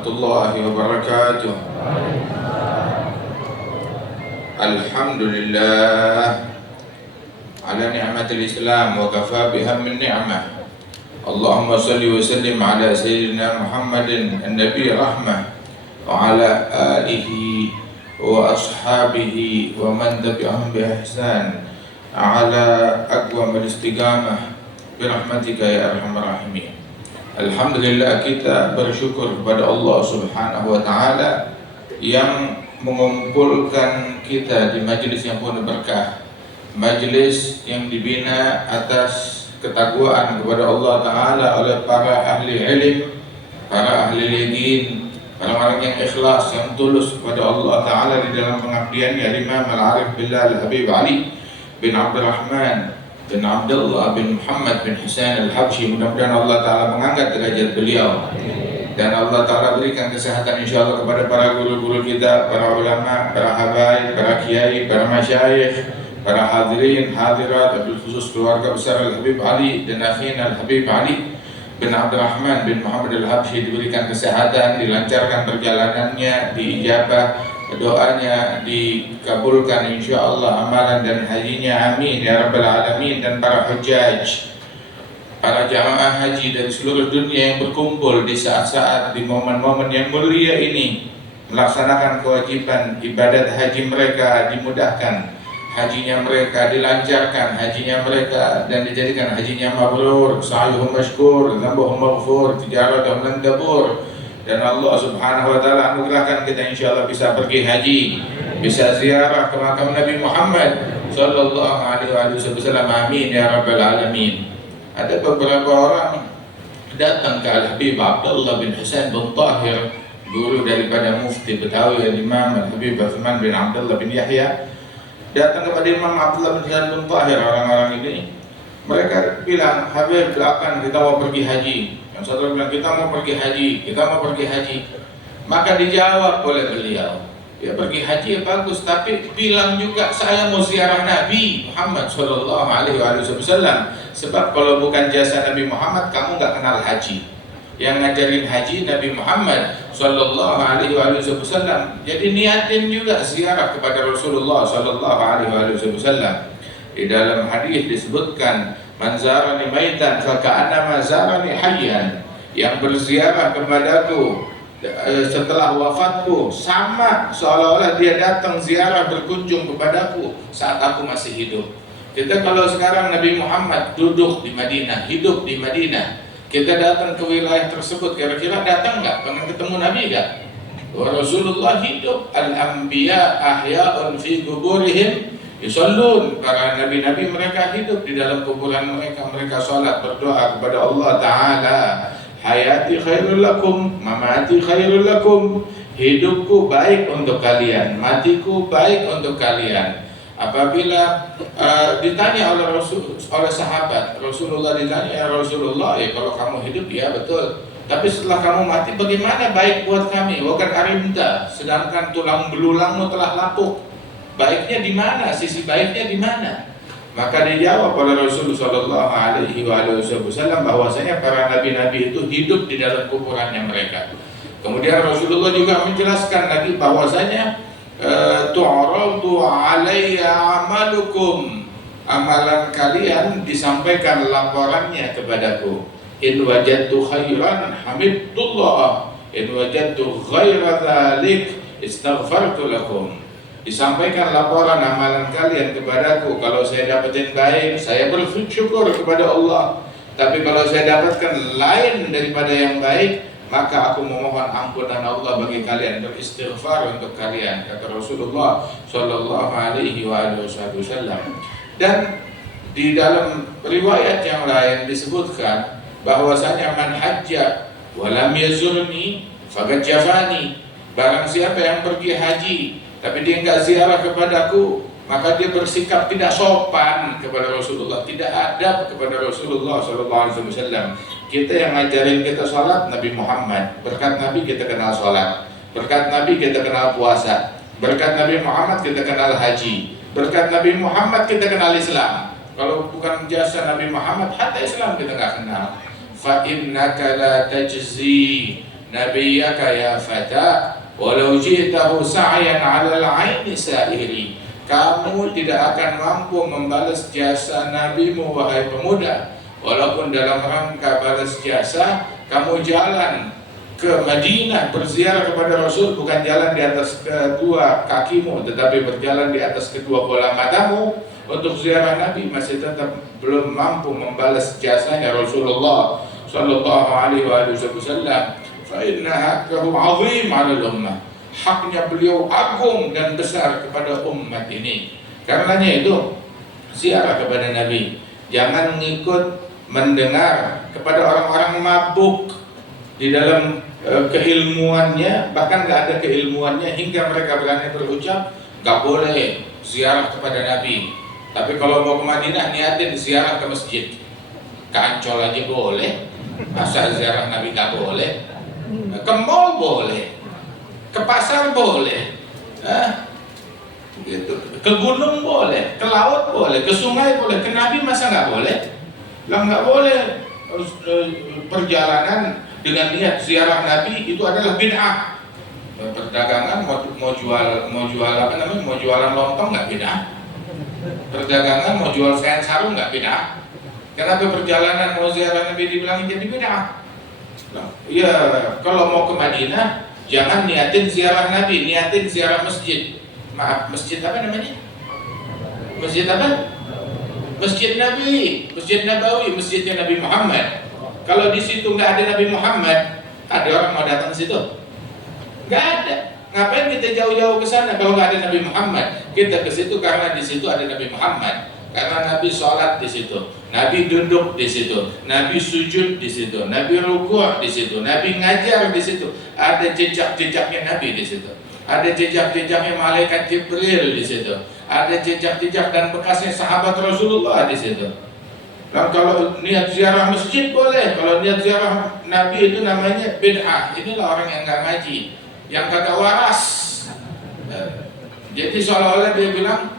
warahmatullahi wabarakatuh. Alhamdulillah ala ni'matil Islam wa kafa biha min ni'mah. Allahumma salli wa sallim ala sayyidina Muhammadin an-nabi rahmah wa ala alihi wa ashabihi wa man tabi'ahum bi ihsan ala aqwamil istiqamah bi rahmatika ya arhamar rahimin. Alhamdulillah, kita bersyukur kepada Allah Subhanahu wa taala yang mengumpulkan kita di majelis yang penuh berkah, majelis yang dibina atas ketakwaan kepada Allah taala oleh para ahli ilm, para ahli yaqin, para orang yang ikhlas, yang tulus kepada Allah taala di dalam pengabdiannya. Imam Al-Arif Billah Al-Habib Ali bin Abdurrahman bin Abdullah bin Muhammad bin Hasan Al-Habsyi, mudah-mudahan Allah Ta'ala mengangkat derajat beliau dan Allah Ta'ala berikan kesehatan insyaAllah kepada para guru-guru kita, para ulama, para habaib, para kiai, para masyayikh, para hadirin, hadirat, wabil khusus keluarga besar Al-Habib Ali dan akhina Al-Habib Ali bin Abdurrahman bin Muhammad Al-Habsyi diberikan kesehatan, dilancarkan perjalanannya, diijabah doanya, dikabulkan insyaallah amalan dan hajinya, amin ya rabbal alamin. Dan para hujjaj, para jamaah haji dari seluruh dunia yang berkumpul di saat-saat, di momen-momen yang mulia ini melaksanakan kewajiban ibadat haji mereka, dimudahkan hajinya mereka, dilancarkan hajinya mereka dan dijadikan hajinya mabrur, sa'yuhum mashkur, dhanbuhum maghfur, tijaratuhum lan tabur. Dan Allah Subhanahu wa taala anugerahkan kita insyaallah bisa pergi haji, bisa ziarah ke makam Nabi Muhammad sallallahu alaihi wasallam, amin ya rabbal alamin. Ada beberapa orang datang ke Al-Habib Abdullah bin Hasan bin Tahir, guru daripada mufti Betawi Imam Al-Habib Utsman bin Abdullah bin Yahya. Datang kepada Imam Abdullah bin Hasan bin Tahir orang-orang ini. Mereka bilang, Habib, doakan kita mau pergi haji. Yang satu bilang, kita mau pergi haji, kita mau pergi haji. Maka dijawab oleh beliau, ya pergi haji ya bagus, tapi bilang juga saya mau ziarah Nabi Muhammad sallallahu alaihi wasallam. Sebab kalau bukan jasa Nabi Muhammad, kamu nggak kenal haji. Yang ngajarin haji Nabi Muhammad sallallahu alaihi wasallam. Jadi niatin juga ziarah kepada Rasulullah sallallahu alaihi wasallam. Di dalam hadis disebutkan, man zarani maitan fa ka'annama zarani hayyan, yang berziarah kepadaku setelah wafatku sama seolah-olah dia datang ziarah berkunjung kepadaku saat aku masih hidup. Kita kalau sekarang Nabi Muhammad duduk di Madinah, hidup di Madinah, kita datang ke wilayah tersebut, kira-kira datang nggak? Pengen ketemu Nabi nggak? Rasulullah hidup, al-anbiya ahya'un fi kuburihim yusallun. Para nabi-nabi mereka hidup di dalam kuburan mereka, mereka sholat berdoa kepada Allah Ta'ala. Hayati khairul lakum, mamati khairul lakum. Hidupku baik untuk kalian, matiku baik untuk kalian. Apabila ditanya oleh sahabat, Rasulullah ditanya, ya Rasulullah, ya kalau kamu hidup ya betul, tapi setelah kamu mati bagaimana baik buat kami? Wakan arimta, sedangkan tulang belulangmu telah lapuk. Baiknya di mana? Sisi baiknya di mana? Maka dijawab oleh Rasulullah sallallahu alaihi wasallam bahwasanya para nabi-nabi itu hidup di dalam kuburannya mereka. Kemudian Rasulullah juga menjelaskan lagi bahwasanya tu'radu alayya amalukum, amalan kalian disampaikan laporannya kepadaku. In wajadtu khairan hamidullah, in wajadtu ghaira dzalik istaghfartu lakum. Disampaikan laporan amalan kalian kepadaku. Kalau saya dapatin baik, saya bersyukur kepada Allah. Tapi kalau saya dapatkan lain daripada yang baik, maka aku memohon ampunan Allah bagi kalian, beristighfar untuk kalian, kata Rasulullah sallallahu alaihi wasallam. Dan di dalam riwayat yang lain disebutkan bahwasanya man hajja wa lam yazurni faqad jafani. Barang siapa yang pergi haji tapi dia enggak ziarah kepadaku, maka dia bersikap tidak sopan kepada Rasulullah, tidak adab kepada Rasulullah sallallahu alaihi wasallam. Kita yang ngajarin kita sholat Nabi Muhammad, berkat Nabi kita kenal sholat, berkat Nabi kita kenal puasa, berkat Nabi Muhammad kita kenal haji, berkat Nabi Muhammad kita kenal Islam. Kalau bukan jasa Nabi Muhammad, hatta Islam kita nggak kenal. Fa innaka la tajzi nabiyyaka ya fata walau ji'tahu sa'yan 'alal 'aini sa'iri. Kamu tidak akan mampu membalas jasa nabimu wahai pemuda, walaupun dalam rangka balas jasa kamu jalan ke Madinah berziarah kepada Rasul, bukan jalan di atas kedua kakimu tetapi berjalan di atas kedua bola matamu untuk ziarah Nabi, masih tetap belum mampu membalas jasanya Rasulullah sallallahu alaihi wasallam. Fa inna haqqahu 'azim 'alal ummah. Haknya beliau agung dan besar kepada umat ini. Karenanya itu ziarah kepada Nabi. Jangan ngikut mendengar kepada orang-orang mabuk di dalam keilmuannya, bahkan nggak ada keilmuannya hingga mereka berani berucap nggak boleh ziarah kepada Nabi. Tapi kalau mau ke Madinah niatin ziarah ke masjid. Ke Ancol aja boleh, masa ziarah Nabi nggak boleh? Ke mall boleh, ke pasar boleh, gitu. Ke gunung boleh, ke laut boleh, ke sungai boleh, ke Nabi masa nggak boleh? Lah nggak boleh. Perjalanan dengan niat ziarah Nabi itu adalah bid'ah. Perdagangan mau jual apa namanya, mau jualan lontong nggak bid'ah. Perdagangan mau jual kain sarung nggak bid'ah. Kenapa perjalanan mau ziarah Nabi dibilang jadi bid'ah? Ya kalau mau ke Madinah jangan niatin ziarah Nabi, niatin ziarah masjid. Maaf, masjid apa namanya? Masjid apa? Masjid Nabi, Masjid Nabawi, masjidnya Nabi Muhammad. Kalau di situ nggak ada Nabi Muhammad, ada orang mau datang ke situ? Nggak ada. Ngapain kita jauh-jauh ke sana kalau nggak ada Nabi Muhammad? Kita ke situ karena di situ ada Nabi Muhammad. Karena Nabi sholat di situ, Nabi duduk di situ, Nabi sujud di situ, Nabi rukuk di situ, Nabi ngajar di situ. Ada jejak-jejaknya Nabi di situ. Ada jejak-jejaknya malaikat Jibril di situ. Ada jejak-jejak dan bekasnya sahabat Rasulullah di situ. Nah, kalau niat ziarah masjid boleh, kalau niat ziarah Nabi itu namanya bid'ah. Inilah orang yang nggak ngaji, yang kagak waras. Jadi seolah-olah dia bilang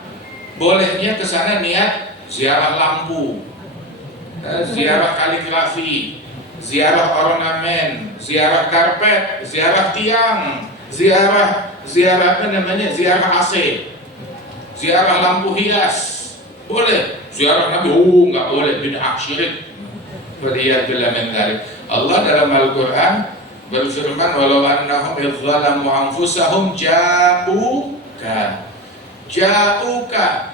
bolehnya ke sana niat ziarah lampu, ziarah kaligrafi, ziarah ornamen, ziarah karpet, ziarah tiang, ziarah apa namanya, ziarah AC, ziarah lampu hias. Boleh. Ziarah Nabi, nggak boleh, bid'ah syirik. Waliyadillah min dzalik. Allah dalam Al-Quran berfirman, walau annahum idzalamu anfusahum ja'uka.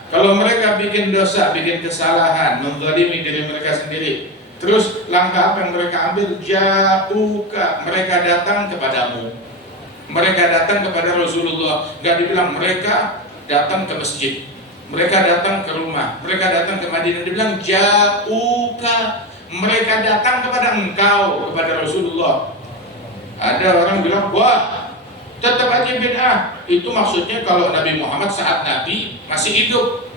Kalau mereka bikin dosa, bikin kesalahan, menzalimi diri mereka sendiri, terus langkah apa yang mereka ambil? Ja'uka, mereka datang kepadamu, mereka datang kepada Rasulullah. Nggak dibilang mereka datang ke masjid, mereka datang ke rumah, mereka datang ke Madinah. Dibilang ja'uka, mereka datang kepada engkau, kepada Rasulullah. Ada orang bilang, wah tetap aja bid'ah. Itu maksudnya kalau Nabi Muhammad saat Nabi masih hidup,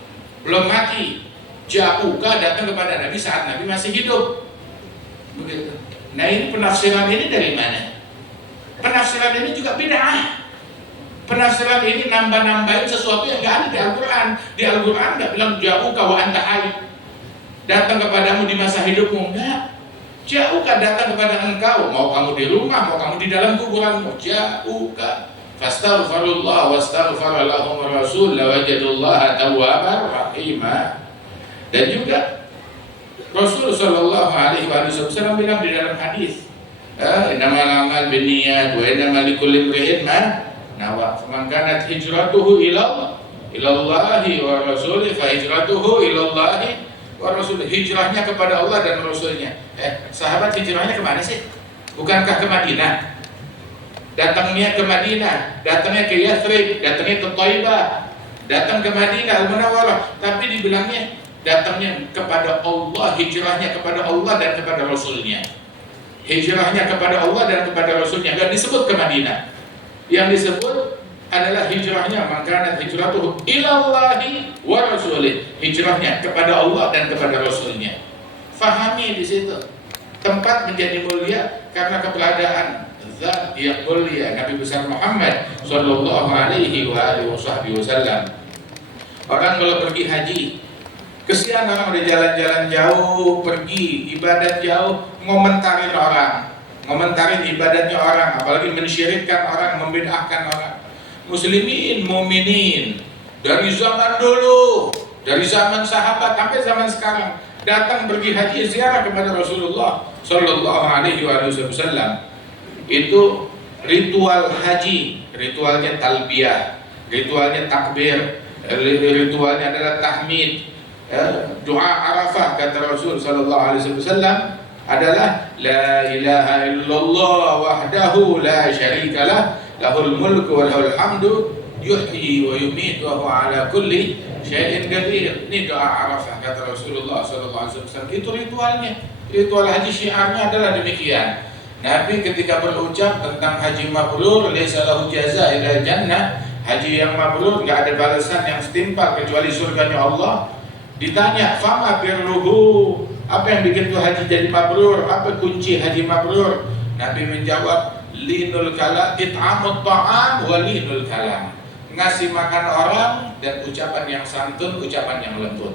belum mati. Ja'uka datang kepada Nabi saat Nabi masih hidup. Begitu. Nah ini penafsiran ini dari mana? Penafsiran ini juga bid'ah. Penafsiran ini nambah-nambahin sesuatu yang nggak ada di Al-Quran. Di Al-Quran nggak bilang ja'uka wa anta hayy, datang kepadamu di masa hidupmu. Enggak. Ja'uka datang kepada engkau, mau kamu di rumah, mau kamu di dalam kuburanmu. Ja'uka fastaghfirullah wastaghfara lahum rasul lawajadullaha tawwabar rahimah. Dan juga Rasul sallallahu alaihi wasallam bilang di dalam hadis, innamal a'malu binniyat wa innamal likulli imri'in ma nawa. Faman kanat hijratuhu ila Allahi wa rasulih fa hijratuhu ila Allahi wa rasulih. Hijrahnya kepada Allah dan Rasulnya. Sahabat hijrahnya kemana sih? Bukankah ke Madinah? Datangnya ke Madinah, datangnya ke Yathrib, datangnya ke Thaibah, datang ke Madinah Al-Munawwarah, tapi dibilangnya datangnya kepada Allah, hijrahnya kepada Allah dan kepada Rasulnya. Hijrahnya kepada Allah dan kepada Rasulnya, gak disebut ke Madinah. Yang disebut adalah hijrahnya, maka hijratuhu ilallahi wa rasulih, hijrahnya kepada Allah dan kepada Rasulnya. Fahami di situ. Tempat menjadi mulia karena keberadaan zat yang mulia Nabi besar Muhammad sallallahu alaihi wasallam. Orang kalau pergi haji, kesian orang udah jalan-jalan jauh, pergi ibadat jauh, ngomentarin orang ngomentarin ibadatnya orang, apalagi mensyirikkan orang, membid'ahkan orang. Muslimin, muminin dari zaman dulu, dari zaman sahabat sampai zaman sekarang datang pergi haji ziarah kepada Rasulullah Sallallahu Alaihi Wasallam. Itu ritual haji, ritualnya talbiyah, ritualnya takbir, ritualnya adalah tahmid. Doa Arafah kata Rasul Sallallahu Alaihi Wasallam adalah la ilaha illallah wahdahu la syarika lah, lahul mulku wa lahul hamdu yuhyi wa yumiit wa huwa ala kulli syai'in qadir. Ini doa Arafah kata Rasulullah sallallahu alaihi wasallam. Itu ritualnya. Ritual haji syiarnya adalah demikian. Nabi ketika berucap tentang haji mabrur, laisa lahu jazaa illa jannah, haji yang mabrur enggak ada balasan yang setimpal kecuali surganya Allah. Ditanya, fama birruhu, apa yang bikin tuh haji jadi mabrur? Apa kunci haji mabrur? Nabi menjawab, linul kalam, it'amut ta'am wa linul kalam. Ngasih makan orang dan ucapan yang santun, ucapan yang lembut.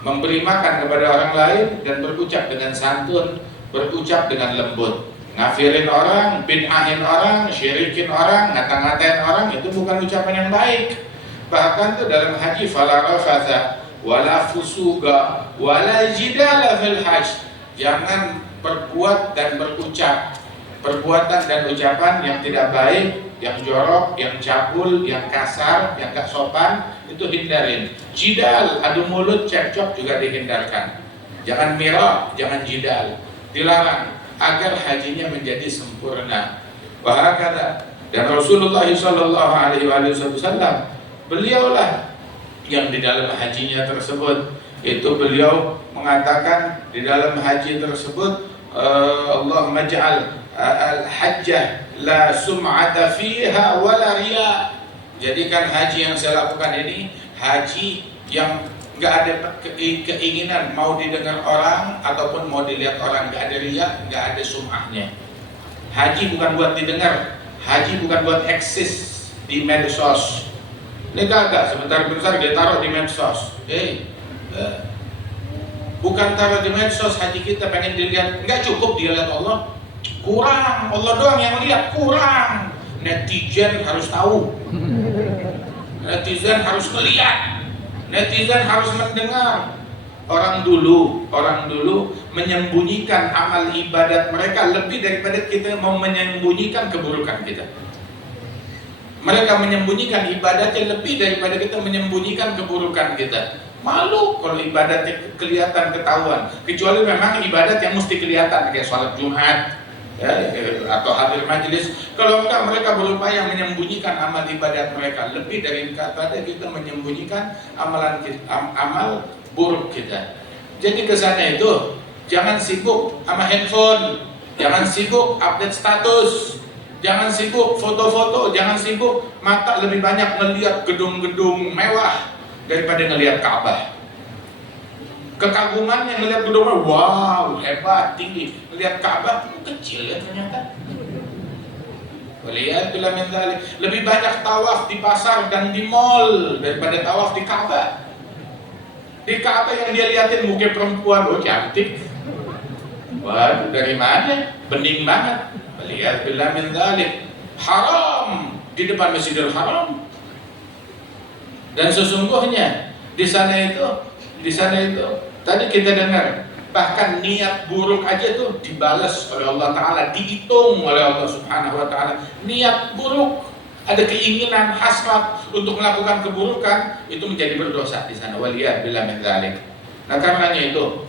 Memberi makan kepada orang lain dan berucap dengan santun, berucap dengan lembut. Ngafirin orang, bid'ahin orang, syirikin orang, ngata-ngatain orang, itu bukan ucapan yang baik. Bahkan tuh dalam haji fala rafatha wala fusuga wala jidala fil hajj. Jangan berbuat dan berucap perbuatan dan ucapan yang tidak baik, yang jorok, yang cabul, yang kasar, yang gak sopan, itu hindarin. Jidal, adu mulut, cekcok juga dihindarkan. Jangan mirah, jangan jidal, dilarang agar hajinya menjadi sempurna. Wahakala, dan Rasulullah sallallahu alaihi wasallam, beliaulah yang di dalam hajinya tersebut itu beliau mengatakan di dalam haji tersebut, Allahumma ja'al al-hajjah la sum'ata fiha wala riya. Jadikan haji yang saya lakukan ini haji yang nggak ada keinginan mau didengar orang ataupun mau dilihat orang, nggak ada riya, nggak ada sum'ahnya. Haji bukan buat didengar, haji bukan buat eksis di medsos. Ini kagak sebentar besar dia taruh di medsos. Bukan taruh di medsos, haji kita pengen dilihat, nggak cukup dia lihat Allah. Kurang, Allah doang yang lihat, kurang. Netizen harus tahu, netizen harus melihat, netizen harus mendengar. Orang dulu menyembunyikan amal ibadat mereka lebih daripada kita mau menyembunyikan keburukan kita. Mereka menyembunyikan ibadatnya lebih daripada kita menyembunyikan keburukan kita. Malu kalau ibadatnya kelihatan, ketahuan. Kecuali memang ibadat yang mesti kelihatan, kayak sholat Jumat, ya, atau hadir majelis. Kalau enggak, mereka berupaya menyembunyikan amal ibadat mereka lebih daripada kita menyembunyikan amal buruk kita. Jadi kesannya itu jangan sibuk sama handphone, jangan sibuk update status, jangan sibuk foto-foto, jangan sibuk mata lebih banyak melihat gedung-gedung mewah daripada ngelihat Ka'bah. Kekagumannya ngelihat gedung mewah, wow, hebat, tinggi. Ngelihat Ka'bah kecil ya ternyata. Lihat bila mentali lebih banyak tawaf di pasar dan di mall daripada tawaf di Ka'bah. Di Ka'bah yang dia liatin muka perempuan, oh cantik. Waduh, dari mana? Bening banget. Lihat bila mentali haram di depan Masjidil Haram. Dan sesungguhnya di sana itu tadi kita dengar, bahkan niat buruk aja tuh dibalas oleh Allah Ta'ala, dihitung oleh Allah Subhanahu Wa Ta'ala. Niat buruk, ada keinginan, hasrat untuk melakukan keburukan, itu menjadi berdosa di sana. Waliyahbillah min dzalik. Nah karenanya itu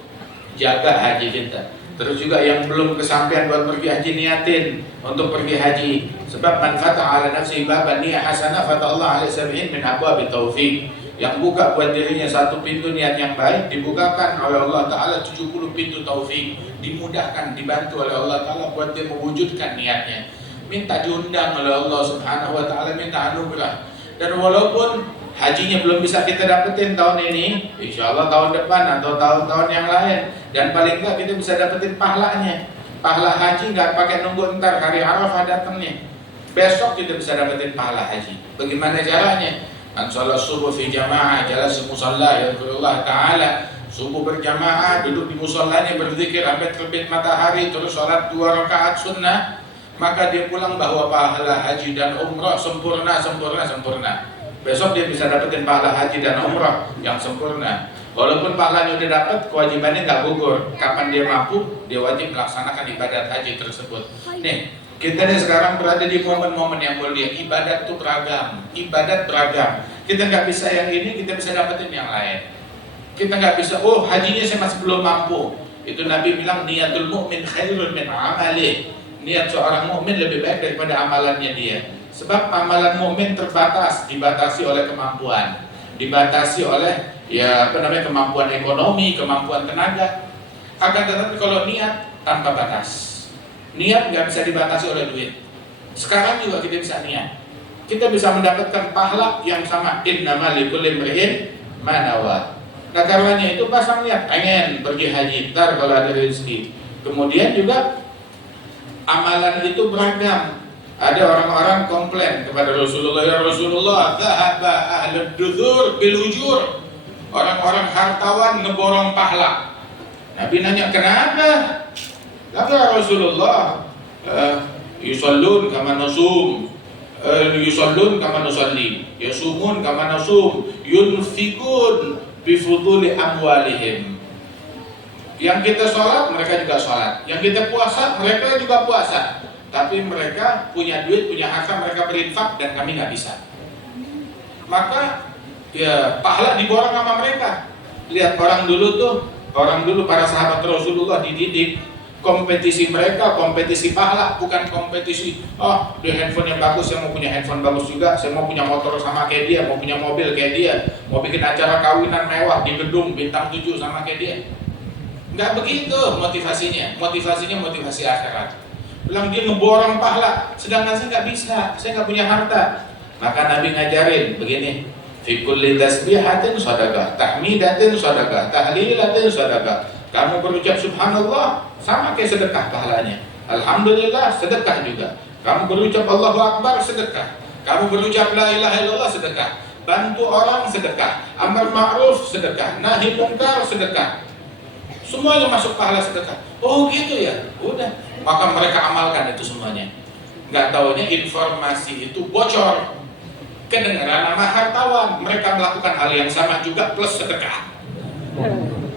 jaga haji kita. Terus juga yang belum kesampaian buat pergi haji, niatin untuk pergi haji. Sebab man fataha ala nafsihi baban niyah hasanah fatallahu alaihi sab'in min abwabi taufiq. Yang buka buat dirinya satu pintu niat yang baik, dibukakan oleh Allah Ta'ala 70 pintu taufik. Dimudahkan, dibantu oleh Allah Ta'ala buat dia mewujudkan niatnya. Minta diundang oleh Allah Subhanahu Wa Ta'ala, minta anugerah. Dan walaupun hajinya belum bisa kita dapetin tahun ini, insya Allah tahun depan atau tahun-tahun yang lain. Dan paling enggak kita bisa dapetin pahalanya. Pahala haji nggak pakai nunggu ntar hari Arafah datangnya. Besok kita bisa dapetin pahala haji. Bagaimana caranya? Man sholat subuh fi jamaah jalas musalla yadhkurullah ta'ala subuh berjamaah, duduk di musholanya berzikir sampai terbit matahari, terus sholat 2 rakaat sunnah, maka dia pulang bawa pahala haji dan umrah sempurna. Besok dia bisa dapetin pahala haji dan umrah yang sempurna. Walaupun pahalanya udah dapat, kewajibannya nggak gugur. Kapan dia mampu, dia wajib melaksanakan ibadat haji tersebut. Nih, kita nih sekarang berada di momen-momen yang mulia. Ibadat itu beragam, Kita nggak bisa yang ini, kita bisa dapetin yang lain. Kita nggak bisa, oh hajinya saya masih belum mampu. Itu Nabi bilang niatul mu'min khairun min amali. Niat seorang mukmin lebih baik daripada amalannya dia. Sebab amalan mukmin terbatas, dibatasi oleh kemampuan, dibatasi oleh kemampuan ekonomi, kemampuan tenaga. Akan tetapi kalau niat tanpa batas, niat nggak bisa dibatasi oleh duit. Sekarang juga kita bisa niat, kita bisa mendapatkan pahala yang sama. Innamal likulli imri'in ma nawa. Nah karenanya itu pasang niat pengen pergi haji, ntar kalau ada rezeki. Kemudian juga amalan itu beragam. Ada orang-orang komplain kepada Rasulullah, ya Rasulullah, dhahaba ahlud duthur bil ujur. Orang-orang hartawan ngeborong pahala. Nabi nanya, kenapa? Kata Rasulullah, yusallun kama nasum, yusallun kama nusalli, yasumun kama nasum, yunfikun bifuduli amwalihim. Yang kita sholat, mereka juga sholat. Yang kita puasa, mereka juga puasa. Tapi mereka punya duit, punya harta, mereka berinfak dan kami nggak bisa. Maka ya pahala diborong sama mereka. Lihat orang dulu para sahabat Rasulullah dididik. Kompetisi mereka, kompetisi pahala, bukan kompetisi dia handphone yang bagus, saya mau punya handphone bagus juga, saya mau punya motor sama kayak dia, mau punya mobil kayak dia, mau bikin acara kawinan mewah di gedung bintang 7 sama kayak dia. Nggak begitu motivasinya motivasi akhirat. Bilang dia ngeborong pahala, sedangkan saya nggak bisa, saya nggak punya harta. Maka Nabi ngajarin begini, fi kulli tasbihatin shadaqah, tahmidatin shadaqah, tahlilatin shadaqah. Kamu berucap subhanallah, sama kayak sedekah pahalanya. Alhamdulillah, sedekah juga. Kamu berucap Allahu Akbar, sedekah. Kamu berucap la ilaha illallah, sedekah. Bantu orang, sedekah. Amar ma'ruf, sedekah. Nahi munkar, sedekah. Semuanya masuk pahala sedekah. Oh gitu ya, udah. Maka mereka amalkan itu semuanya. Nggak taunya informasi itu bocor. Kedengaran nama hartawan, mereka melakukan hal yang sama juga plus sedekah.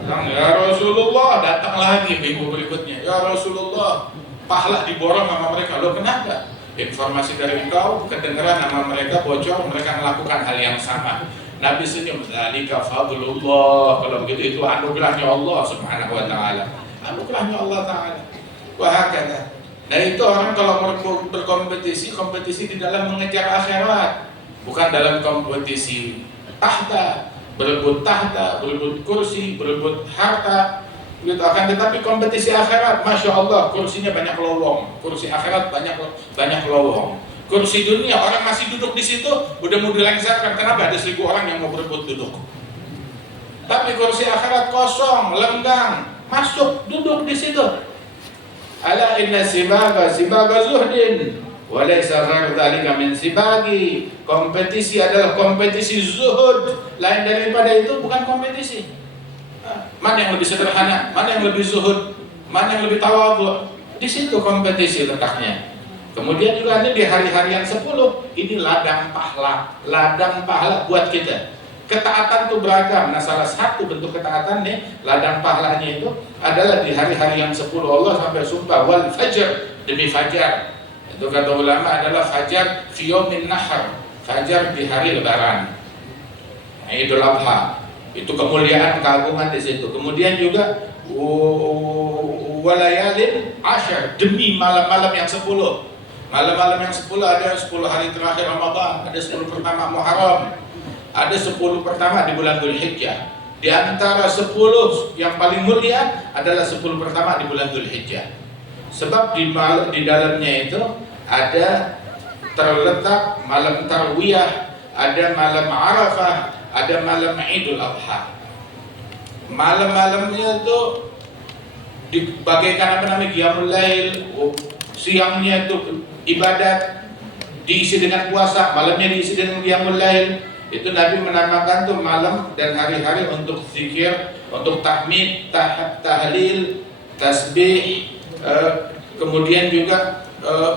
Ya Rasulullah, datang lagi minggu berikutnya. Ya Rasulullah, pahala diborong sama mereka. Loh kenapa? Informasi dari engkau, kedengaran nama mereka bocor, mereka melakukan hal yang sama. Nabi senyum, dzalika fadlullah. Kalau begitu itu anugerahnya Allah Subhanahu wa taala. Anugerahnya Allah taala. Wahakata. Nah itu orang kalau berkompetisi, kompetisi di dalam mengejar akhirat, bukan dalam kompetisi tahta, berebut kursi, berebut harta. Gitu. Akan tetapi kompetisi akhirat, masya Allah, kursinya banyak lowong. Kursi akhirat banyak lowong. Kursi dunia orang masih duduk di situ, udah mau dilengsarkan. Kenapa? Ada 1000 orang yang mau berebut duduk. Tapi kursi akhirat kosong, lenggang, masuk duduk di situ. Ala inna sibaga zuhdin walaysa ghairu dzalika min sibagi. Kompetisi adalah kompetisi zuhud. Lain daripada itu bukan kompetisi. Mana yang lebih sederhana, mana yang lebih zuhud, mana yang lebih tawadhu. Di situ kompetisi letaknya. Kemudian juga ada di hari-hari yang 10, ini ladang pahala buat kita. Ketaatan itu beragam. Nah salah satu bentuk ketaatan nih, ladang pahalanya itu adalah di hari-hari yang 10. Allah sampai sumpah wal fajr, demi fajar. Itu kata ulama adalah fajar fi yaumin nahar, fajar di hari lebaran, Idul Adha. Itu kemuliaan, keagungan di situ. Kemudian juga walayalin ashar, demi malam-malam yang 10. Malam-malam yang 10 ada 10 hari terakhir Ramadan, ada 10 pertama Muharram, ada 10 pertama di bulan Dzulhijjah. Di antara 10 yang paling mulia adalah 10 pertama di bulan Dzulhijjah. Sebab di dalamnya itu ada terletak malam Tarwiyah, ada malam Arafah, ada malam Idul Adha. Malam-malamnya itu dibagaikan Qiyamul Lail, siangnya itu ibadat diisi dengan puasa, malamnya diisi dengan Qiyamul Lail. Itu Nabi menamakan tuh malam dan hari-hari untuk zikir untuk tahmid, tahlil, tasbih, kemudian juga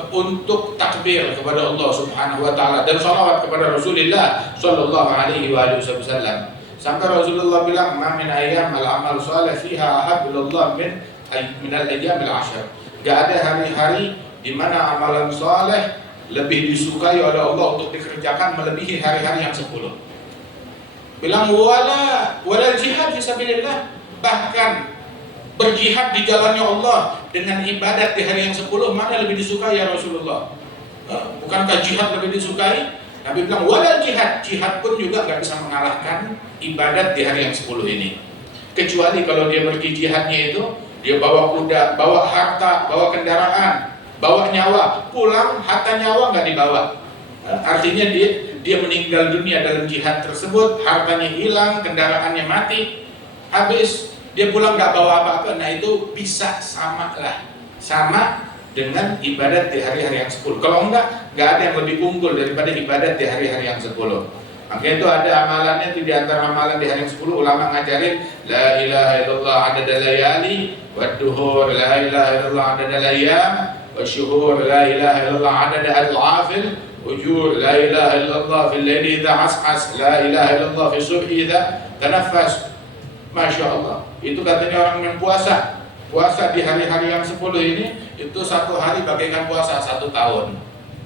untuk takbir kepada Allah Subhanahu wa taala dan salawat kepada Rasulullah sallallahu alaihi wasallam. Sampai Rasulullah bilang, "Ma min ayyam al-amal salih fiha ahabbillah min al-ayyam al-ashr." Enggak ada hari-hari di mana amalan saleh lebih disukai oleh Allah untuk dikerjakan melebihi hari-hari yang 10. Bilang wala jihad fi sabilillah, bahkan berjihad di jalannya Allah dengan ibadat di hari yang 10 mana lebih disukai ya Rasulullah? Bukankah jihad lebih disukai? Nabi bilang wala jihad, jihad pun juga nggak bisa mengalahkan ibadat di hari yang 10 ini. Kecuali kalau dia pergi jihadnya itu, dia bawa kuda, bawa harta, bawa kendaraan, bawa nyawa, pulang harta nyawa nggak dibawa. Artinya dia meninggal dunia dalam jihad tersebut, hartanya hilang, kendaraannya mati, habis dia pulang nggak bawa apa-apa. Nah itu bisa sama dengan ibadat di hari-hari yang 10. Kalau nggak ada yang lebih unggul daripada ibadat di hari-hari yang 10. Makanya itu ada amalannya, itu di antara amalan di hari yang 10 ulama ngajarin la ilaha illallah adada layali wa duhur, la ilaha illallah adada layam wa syuhur, la ilaha illallah adada al-afil ujur, la ilaha illallah fil layli idha as'as, la ilaha illallah fi subhi idha tanaffas. Masya Allah, itu katanya orang yang puasa di hari-hari yang 10 ini, itu satu hari bagaikan puasa 1 tahun.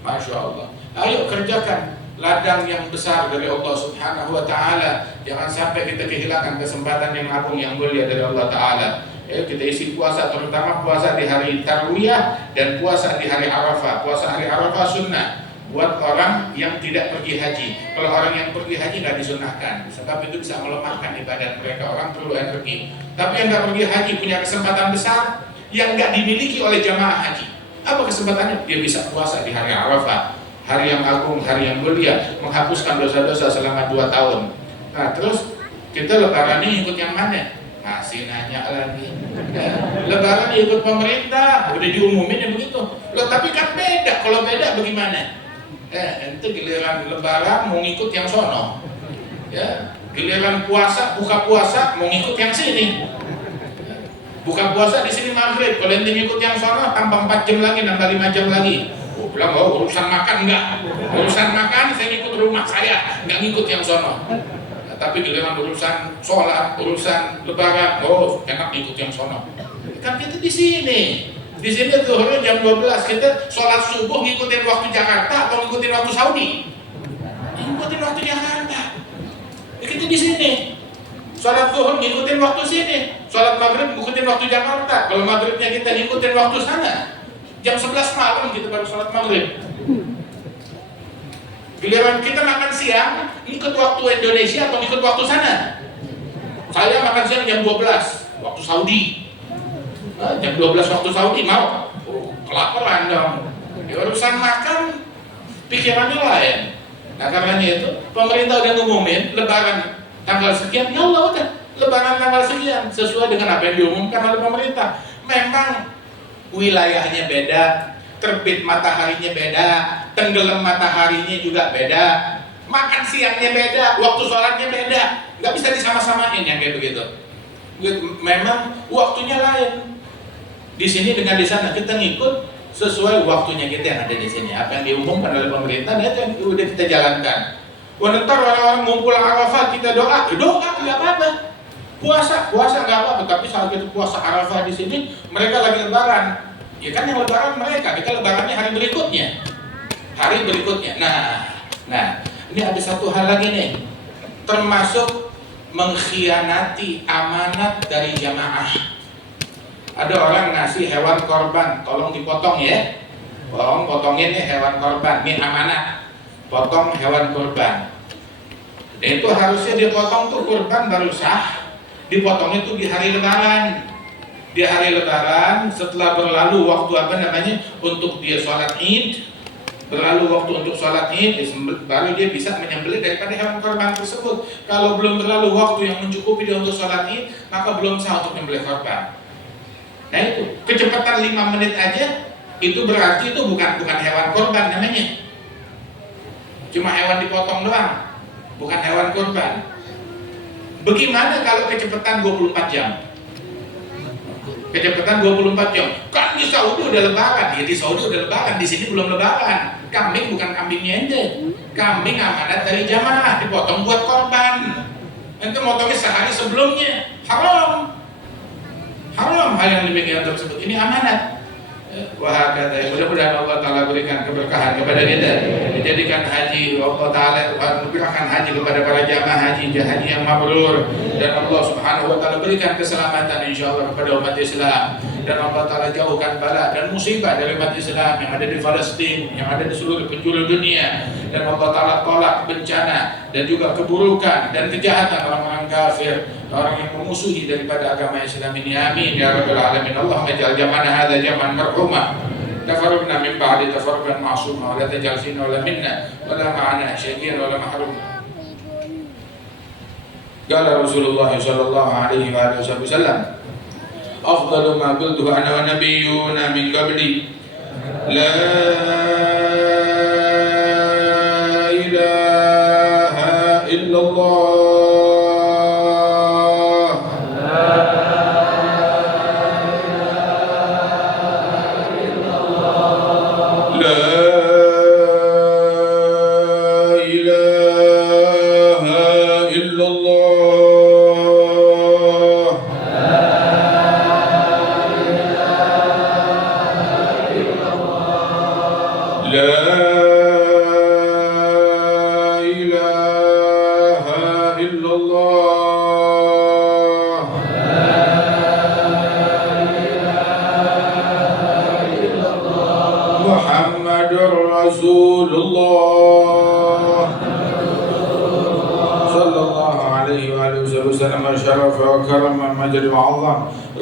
Masya Allah. Ayo kerjakan ladang yang besar dari Allah Subhanahu wa ta'ala. Jangan sampai kita kehilangan kesempatan yang agung yang mulia dari Allah ta'ala. Ayo kita isi puasa, terutama puasa di hari Tarwiyah dan puasa di hari Arafah. Puasa hari Arafah sunnah buat orang yang tidak pergi haji. Kalau orang yang pergi haji nggak disunahkan, sebab itu bisa melemahkan ibadat mereka. Orang perlu energi. Tapi yang nggak pergi haji punya kesempatan besar yang nggak dimiliki oleh jamaah haji. Apa kesempatannya? Dia bisa puasa di hari Arafah, hari yang agung, hari yang mulia, menghapuskan dosa-dosa selama 2 tahun. Nah terus kita lebaran ini ikut yang mana? Masih nanya lagi. Lebaran ikut pemerintah, udah diumumin ya begitu. Loh tapi kan beda. Kalau beda bagaimana? Ente giliran lebaran mau ngikut yang sono, ya. Giliran puasa, buka puasa mau ngikut yang sini. Buka puasa di sini maghrib, kalau ente ngikut yang sono tambah 4 jam lagi, tambah 5 jam lagi. Bilang urusan makan enggak, urusan makan saya ngikut rumah saya, enggak ngikut yang sono. Nah, tapi giliran urusan sholat, urusan lebaran, enak ngikut yang sono. Kan kita di sini. Di sini zuhurnya jam 12, kita sholat subuh ngikutin waktu Jakarta atau ngikutin waktu Saudi? Ngikutin waktu Jakarta. Kita di sini. Sholat zuhur ngikutin waktu sini. Sholat maghrib ngikutin waktu Jakarta. Kalau maghribnya kita ngikutin waktu sana, jam 11 malam kita baru sholat maghrib. Giliran kita makan siang, ngikut waktu Indonesia atau ngikut waktu sana? Saya makan siang jam 12, waktu Saudi. Jam 12 waktu Saudi mau? Kelaparan dong. Ya, urusan makan pikirannya lain. Nah karenanya itu pemerintah udah ngumumin lebaran tanggal sekian, ya Allah udah lebaran tanggal sekian sesuai dengan apa yang diumumkan oleh pemerintah. Memang wilayahnya beda, terbit mataharinya beda, tenggelam mataharinya juga beda, makan siangnya beda, waktu sholatnya beda, nggak bisa disama-samain yang kayak begitu. Memang waktunya lain. Di sini dengan di sana kita ngikut sesuai waktunya kita yang ada di sini. Apa yang diumumkan oleh pemerintah, itu yang udah kita jalankan. Ntar orang-orang ngumpul Arafah kita doa nggak apa-apa. Puasa nggak apa-apa. Tapi saat kita puasa Arafah di sini, mereka lagi lebaran. Ya kan yang lebaran mereka, kita lebarannya hari berikutnya. Nah, ini ada satu hal lagi nih, termasuk mengkhianati amanat dari jamaah. Ada orang ngasih hewan korban, tolong dipotong ya. Tolong potongin nih hewan korban, ini amanat. Potong hewan korban. Itu harusnya dipotong tuh kurban baru sah. Dipotong itu di hari lebaran. Di hari lebaran setelah berlalu waktu untuk dia sholat Id, berlalu waktu untuk sholat Id, baru dia bisa menyembelih daripada hewan korban tersebut. Kalau belum berlalu waktu yang mencukupi dia untuk sholat Id, maka belum sah untuk menyembelih korban. Nah itu, kecepatan 5 menit aja, itu berarti itu bukan hewan korban namanya. Cuma hewan dipotong doang, bukan hewan korban. Bagaimana kalau kecepatan 24 jam? Kecepatan 24 jam. Kan di Saudi udah lebaran, ya di Saudi udah lebaran, di sini belum lebaran. Kambing bukan kambingnya ente. Kambing amanat dari jamaah, dipotong buat korban. Ente motongnya sehari sebelumnya, haram. Haram hal yang demikian tersebut. Ini amanat. Wah kata, mudah-mudahan Allah Ta'ala berikan keberkahan kepada kita, dijadikan haji Allah Ta'ala, berikan haji kepada para jamaah haji yang mabrur, dan Allah Subhanahu Wa Ta'ala berikan keselamatan insya Allah kepada umat Islam, dan Allah Ta'ala jauhkan bala dan musibah dari umat Islam yang ada di Palestina, yang ada di seluruh penjuru dunia, dan Allah Ta'ala tolak bencana dan juga keburukan dan kejahatan orang-orang kafir, orang yang memusuhi daripada agama Islam ini. Amin ya rabbal alamin. Allahumma ij'al jam'ana hadza jam'an marhuma, tafarraqna min ba'di tafarruqan ma'suma, wa la taj'al fina wa la minna wa la ma'ana syaqiyyan wa la mahrum. Qala Rasulullah sallallahu alaihi wa sallam, afdalu ma qultu ana wa nabiyyuna min qabli, la ilaha illallah.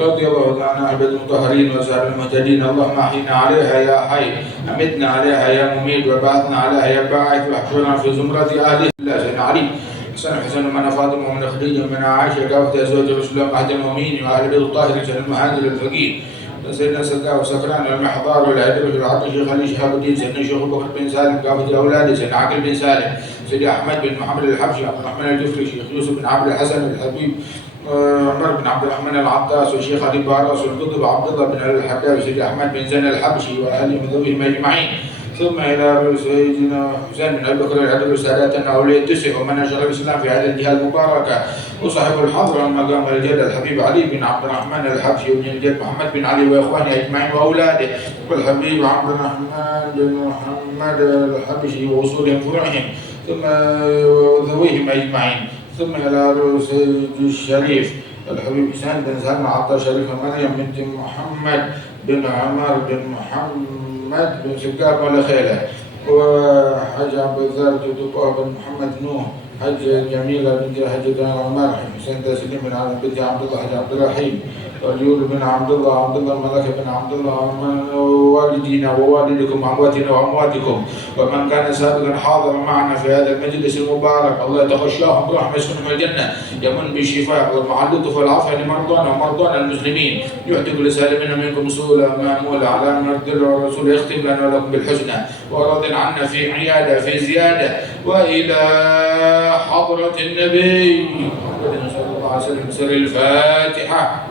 رضي الله تعالى عن عباد المطهرين وسائر المهتدين. اللهم احينا عليها يا حي، امتنا عليها يا مميت، وبعثنا عليها يا باعث، واحشرنا في زمرة اهله. الله سيدنا علي حسن من فاطمه ومن خديجه ومن عائشه كافه ازواج رسول الله احد المؤمنين وعلى بيت الطاهر سيدنا المهاجر الفقير سيدنا سكا وسكران والمحضار والعدل والعطش خليل شهاب الدين سيدنا شيخ بكر بن سالم كافه اولاده سيدنا عقل بن سالم سيدنا احمد بن محمد الحبشي عبد الرحمن الجفري شيخ يوسف بن عبد الحسن الحبيب عمر بن عبد الرحمن العطاس والشيخ علي باراس والقطب عبد الله بن علي الحداد وسيدي احمد بن زين الحبشي واهل وذويهم اجمعين، ثم الى سيدنا حسين بن ابي بكر العدل ساداتنا اولياء التسع ومن نشر الاسلام في هذه الجهه المباركه، وصاحب الحضره المقام الجد الحبيب علي بن عبد الرحمن الحبشي وابن الجد محمد بن علي واخوانه اجمعين واولاده، والحبيب عبد الرحمن بن محمد الحبشي واصولهم فروعهم، ثم ذويهم اجمعين، ثم إلى سيد الشريف الحبيب حسين بن سلمى عطا شريف مريم بنت محمد بن عمر بن محمد بن سكاب والخيلة، وحج عبد الزار طه بن محمد نوح، حج جميلة بنت حج عمر، حسين تسليم بن بنت عبد الله حج عبد الرحيم، ورجول بن عبد الله الملك بن عبد الله، من والدينا ووالدكم وأمواتنا وأمواتكم، ومن كان سابقا حاضرا معنا في هذا المجلس المبارك، الله يتغشاهم برحمة يسكنهم الجنة، يمن بالشفاء والمع اللطف والعافية لمرضانا ومرضانا المسلمين، يعتق لسالمنا منكم سؤلا مامولا على مرد الرسول، يختم لنا ولكم بالحسنى، وراض عنا في عيادة في زيادة، وإلى حضرة النبي صلى الله عليه وسلم سر الفاتحة.